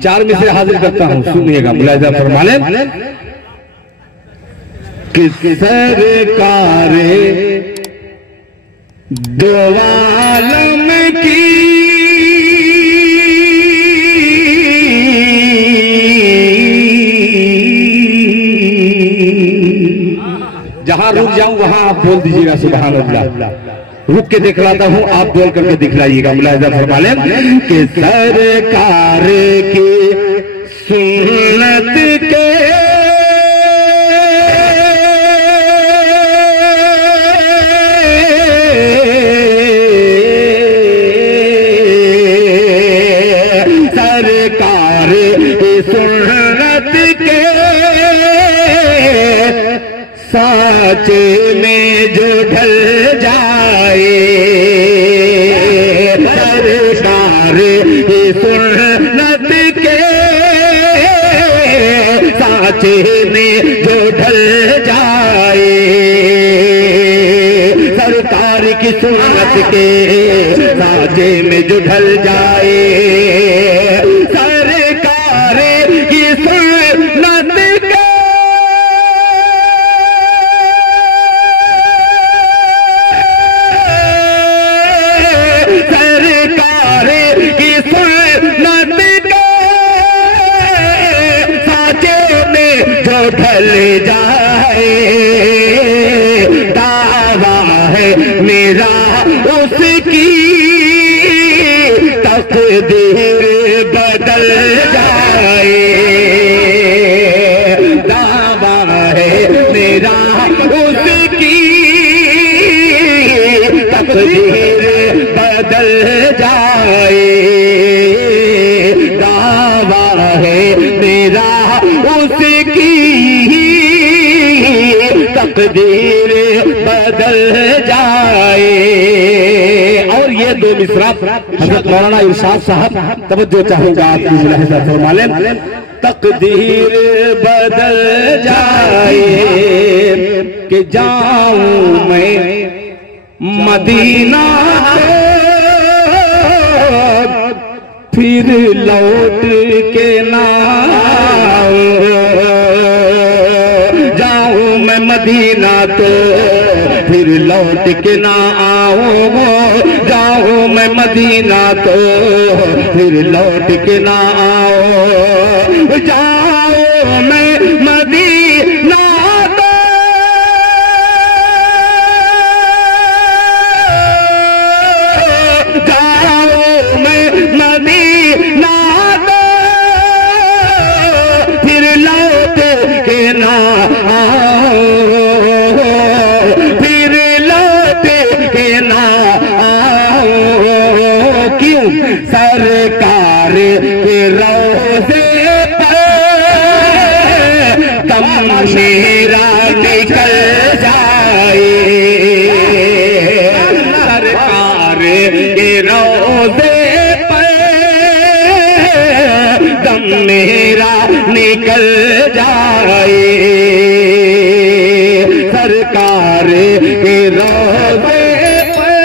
4 में से हाजिर करता हूँ, सुनिएगा, मुलाहिजा फरमा लें। कि सरकार दो आलम की जहां रुक जाऊं वहां आप बोल दीजिएगा सुभान अल्लाह। रुक के दिखलाता हूं, आप बोल करके दिखलाइएगा, मुलाहिजा फरमा लें। कि सरकार की सुन्नत के सरकार की सुन्नत के साचे में जो ढल जाए, सरकार की सुन्नत के साचे में जो ढल जाए, सरकार की सुन्नत के साचे में जो ढल जाए, सरकार की सुन्नत के ढल जाए, दावा है मेरा उसकी तकदीर बदल जाए, दावा है मेरा उसकी तकदीर बदल जाए, दावा है मेरा उसकी तकदीर बदल जाए। और ये दो मिसरा हज़रत मौलाना इरशाद साहब तवज्जो चाहूंगा आपकी, मुलाहिजा फरमा लें। तकदीर बदल जाए कि जाऊं मैं मदीना फिर लौट के ना जाऊं मैं मदीना तो फिर लौट के ना आऊं, जाऊं मैं मदीना तो फिर लौट के ना आऊं, जाऊं मैं मदीना तो जाऊं मैं मदीना तो फिर लौट के ना फिर लौट के ना क्यों, सरकार के रोज़े पर दम मेरा निकल जाए, सरकार के रोज़े पर दम मेरा निकल जाए, सरकार के रोज़े पर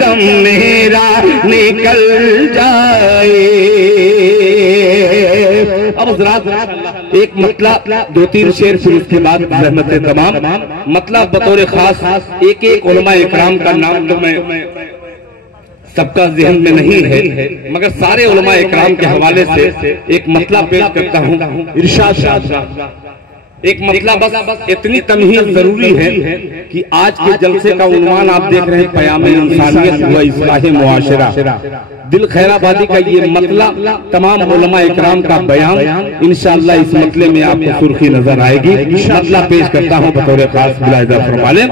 दम मेरा निकल जाए। अब ज़रा एक मतलब 2-3 शेर फिर उसके बाद रहमत तमाम, मतलब बतौर खास एक एक उलमा इकराम का नाम तो मैं सबका ज़हन में नहीं है, मगर सारे उलमा इकराम के हवाले से एक मतलब पेश करता हूँ। इरशाद साहब एक मतलब बस इतनी तमहीज़ जरूरी है कि आज के जलसे का उन्वान आप देख रहे हैं, क़याम इंसानियत व इस्लाह मुआशरा, दिल खैराबादी का ये मतलब तमाम उलमा इकराम का बयान, इंशाअल्लाह इस मतले में आपको सुर्खी नजर आएगी। मतलब पेश करता हूँ बतौर खास, मुलाहिजा फरमा लें।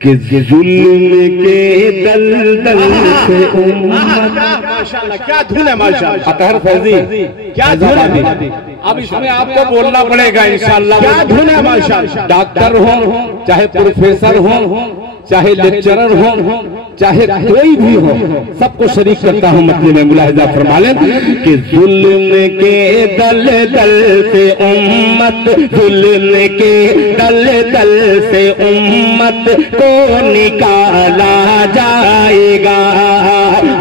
कि जुल्म के दलदल से माशाअल्लाह क्या धुन है, माशाअल्लाह अतहर फैजी क्या धुन है, अब इसमें आपको बोलना पड़ेगा इंशाअल्लाह। क्या धुन है माशाअल्लाह। डॉक्टर हो, चाहे प्रोफेसर हो, चाहे लेक्चरर हो, चाहे कोई भी हो, सबको शरीक करता हूँ मतलब में, मुलाहिजा फरमा लें। कि जुल्म के दलदल से उम्मत, जुल्म के दलदल से उम्मत को निकाला जाएगा,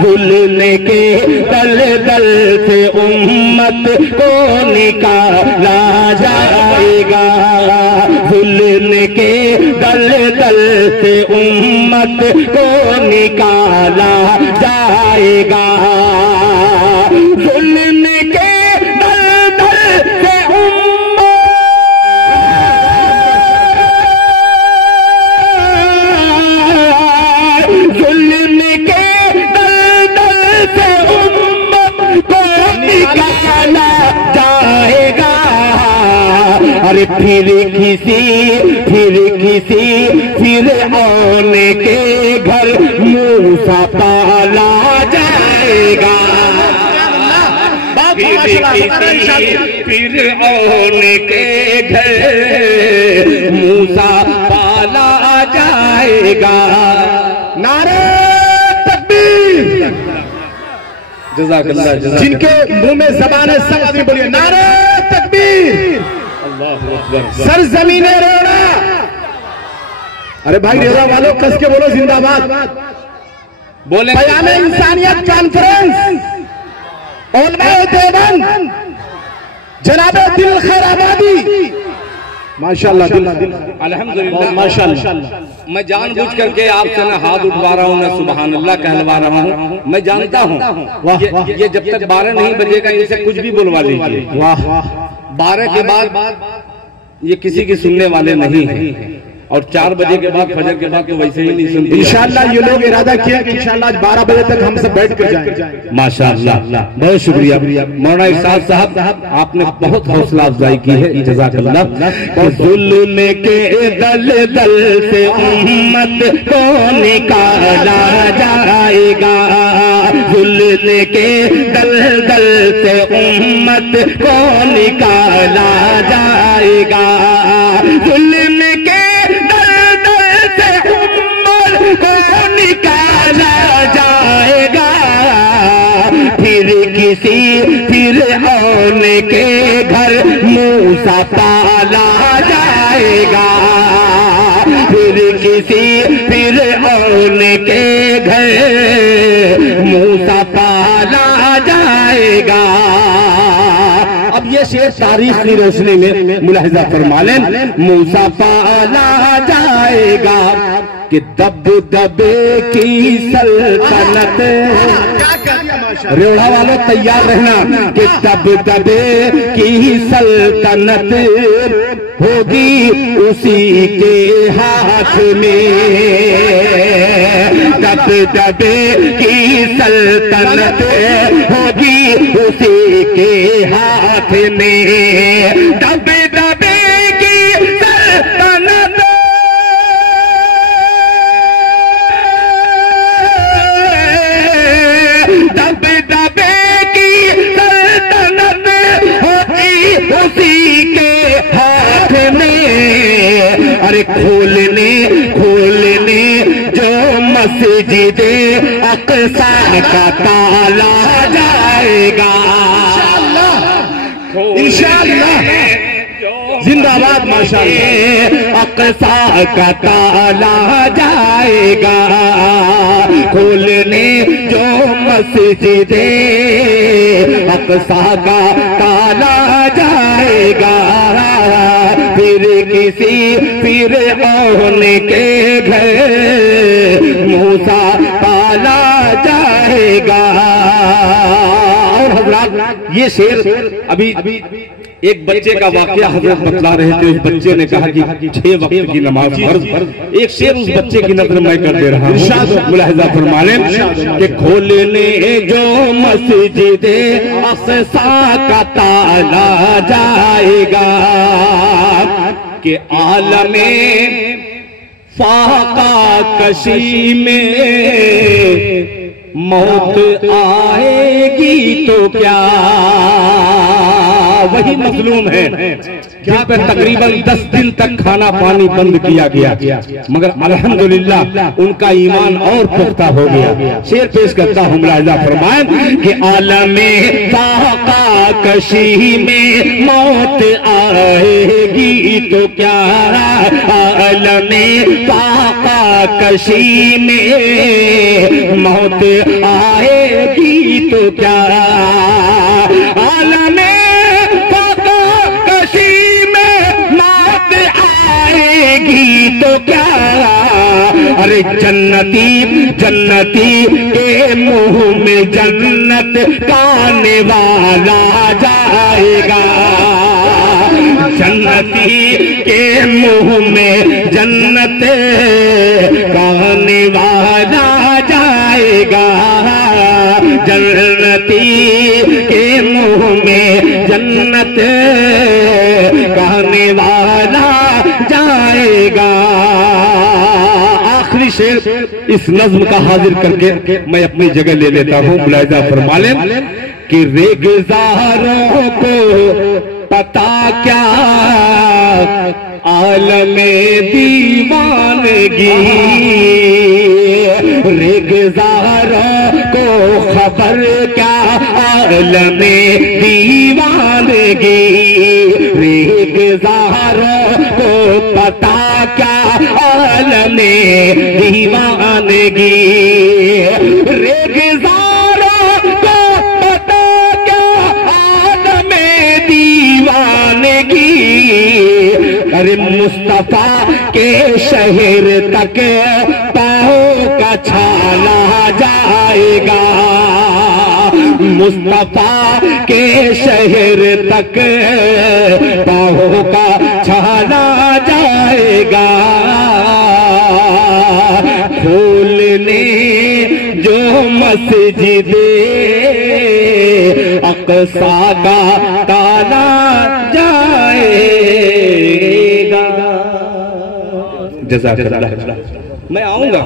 जुल्म के दलदल से उम्मत को निकाला जाएगा, जुल्म के दलदल से उम्मत को निकाला जाएगा, जुल्म के दलदल से अरे फिर आने के घर मूसा पाला जाएगा, फिर आने के घर मूसा पाला जाएगा। नारे तकबीर, जज़ाकल्लाह। जिनके मुंह में जबान है सब आदमी बोलिए नारे तकबीर। सर जमीने रेड़ा। अरे भाई रेड़ा वालों कस के बोलो जिंदाबाद बोले। बयान इंसानियत कॉन्फ्रेंस उलमाए देवबंद जनाब दिल खैराबादी, माशाल्लाह अल्हम्दुलिल्लाह माशाल्लाह। मैं जानबूझ करके आपसे न हाथ उठवा रहा हूँ, न सुबहान अल्लाह कहलवा रहा हूँ। मैं जानता हूँ ये जब तक 12 नहीं बजेगा इनसे कुछ भी बुलवा लीजिए, वाह 12 के बाद ये किसी की सुनने वाले नहीं हैं, और 4 बजे के बाद फजर के बाद तो वैसे ही नहीं सुनते। इंशाअल्लाह ये लोग इरादा किया कि इंशाअल्लाह आज 12 बजे तक हम सब बैठ कर जाएं। माशाअल्लाह, बहुत शुक्रिया मौलाना इरशाद साहब, आपने बहुत हौसला अफजाई की है, जज़ाकल्लाह। जुल्म के दलदल से उम्मत को निकाला जाएगा, जुल्म के दलदल से उम्मत को निकाला जाएगा, जुल्म के निकाला जाएगा, फिर आने के घर मूसा पाला जाएगा, फिर आने के घर मूसा पाला जाएगा। अब ये शेर तारीख की रोशनी में मुलाहिजा फरमा लें। मूसा पाला जाएगा कि दबदबे की सल्तनत, रेवड़ा वालों तैयार रहना कि दबदबे की सल्तनत होगी उसी के हाथ में, दबदबे की सल्तनत होगी उसी के हाथ में, दबदबे की सल्तनत उसी के हाथ में। अरे खोलने जो मस्जिदे अक़सा का ताला जाएगा, इंशाअल्लाह जिंदाबाद माशाअल्लाह। अक़सा का ताला जाएगा, खोलने जो मस्जिदे अक़सा का ताला जाएगा, फिर आने के घर मूसा पाला जाएगा। और हज़रात ये शेर अभी एक बच्चे का वाकया हज़रत बतला रहे थे। उस बच्चे ने कहा कि 6 वक्त की नमाज फर्ज। एक शेर उस बच्चे की नजर मैं कर दे रहा हूँ, मुलाहिजा फरमा लें कि खोलने जो मस्जिदे अक़सा का ताला जाएगा, कि आलमे फाका कशी में मौत आएगी तो क्या, वही मजलूम है जिन पर तकरीबन 10 दिन तक खाना पानी बंद किया गया, मगर अल्हम्दुलिल्लाह उनका ईमान और पुख्ता हो गया। शेर पेश करता हूँ, मुलाहिजा फरमाएं कि आलमे फाका कशी में मौत आएगी तो क्या, आलमे पाका कशी में मौत आएगी तो क्या, आलमे पाका कशी में मौत आएगी तो क्या। अरे जन्नती जन्नती के मुंह में जन्नत खाने वाला जाएगा, जन्नती के मुंह में जन्नत खाने वाला जाएगा, जन्नती के मुंह में जन्नत खाने वाला जाएगा। आखिरी शेर इस नज्म का हाजिर करके मैं अपनी जगह ले लेता हूं। मुलाहिजा फरमा लें कि रेगजारों को पता क्या आलमे दीवानगी, रेगजारों को खबर क्या आलमे दीवानगी, रेगजारों को पता क्या आलमे दीवानगी, रेगजारों को पता क्या आलमे दीवानगी। अरे मुस्तफा के शहर तक पाँव का छाला जाएगा, मुस्तफा के शहर तक पाँव का छाला जाएगा। खोलने जो मस्जिद अक़सा का ताला जाएगा। जज़ाकल्लाह। मैं आऊंगा।